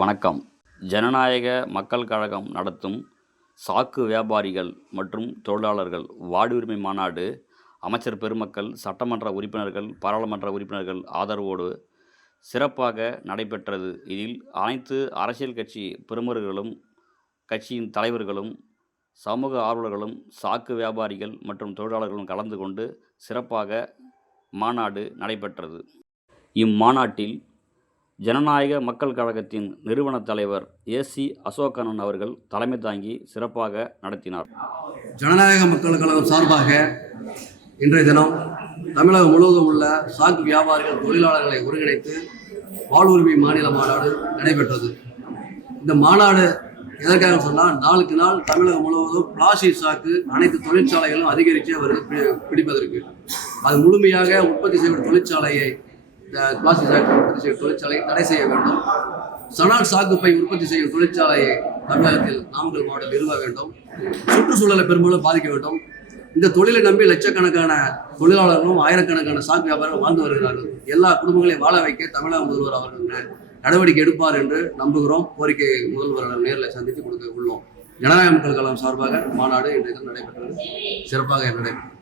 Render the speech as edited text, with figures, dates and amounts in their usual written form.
வணக்கம். ஜனநாயக மக்கள் கழகம் நடத்தும் சாக்கு வியாபாரிகள் மற்றும் தொழிலாளர்கள் வாழ்வுரிமை மாநாடு அமைச்சர் பெருமக்கள், சட்டமன்ற உறுப்பினர்கள், பாராளுமன்ற உறுப்பினர்கள் ஆதரவோடு சிறப்பாக நடைபெற்றது. இதில் அனைத்து அரசியல் கட்சி பிரமுகர்களும், கட்சியின் தலைவர்களும், சமூக ஆர்வலர்களும், சாக்கு வியாபாரிகள் மற்றும் தொழிலாளர்களும் கலந்து கொண்டு சிறப்பாக மாநாடு நடைபெற்றது. இம்மாநாட்டில் ஜனநாயக மக்கள் கழகத்தின் நிறுவன தலைவர் ஏ.சி. அசோகண்ணன் அவர்கள் தலைமை தாங்கி சிறப்பாக நடத்தினார். ஜனநாயக மக்கள் கழகம் சார்பாக இன்றைய தினம் தமிழகம் முழுவதும் உள்ள சாக்கு வியாபாரிகள், தொழிலாளர்களை ஒருங்கிணைத்து வாழ்வுரிமை மாநில மாநாடு நடைபெற்றது. இந்த மாநாடு எதற்காக சொன்னால், நாளுக்கு நாள் தமிழகம் முழுவதும் பிளாஸ்டிக் சாக்கு அனைத்து தொழிற்சாலைகளும் அதிகரித்து வருது பிடிப்பதற்கு. அது முழுமையாக உற்பத்தி செய்யும் தொழிற்சாலையை, பிளாஸ்டிக் சாக்கு உற்பத்தி செய்யும் தொழிற்சாலையை தடை செய்ய வேண்டும். சணல் சாக்குப்பை உற்பத்தி செய்யும் தொழிற்சாலையை தமிழகத்தில் நாமக்கல் மாவட்டத்தில் நிறுவ வேண்டும். சுற்றுச்சூழலை பெரும்பாலும் பாதிக்க வேண்டும். இந்த தொழிலை நம்பி லட்சக்கணக்கான தொழிலாளர்களும் ஆயிரக்கணக்கான சாக்கு வியாபாரிகள் வாழ்ந்து வருகிறார்கள். எல்லா குடும்பங்களையும் வாழ வைக்க தமிழக முதல்வர் அவர்கள் நடவடிக்கை எடுப்பார் என்று நம்புகிறோம். கோரிக்கை முதல்வர்கள் நேரில் சந்தித்து கொடுக்க உள்ளோம். ஜனநாயக மக்கள் கழகம் சார்பாக மாநாடு இன்றைக்கு நடைபெற்றது. சிறப்பாக நடைபெற்றது.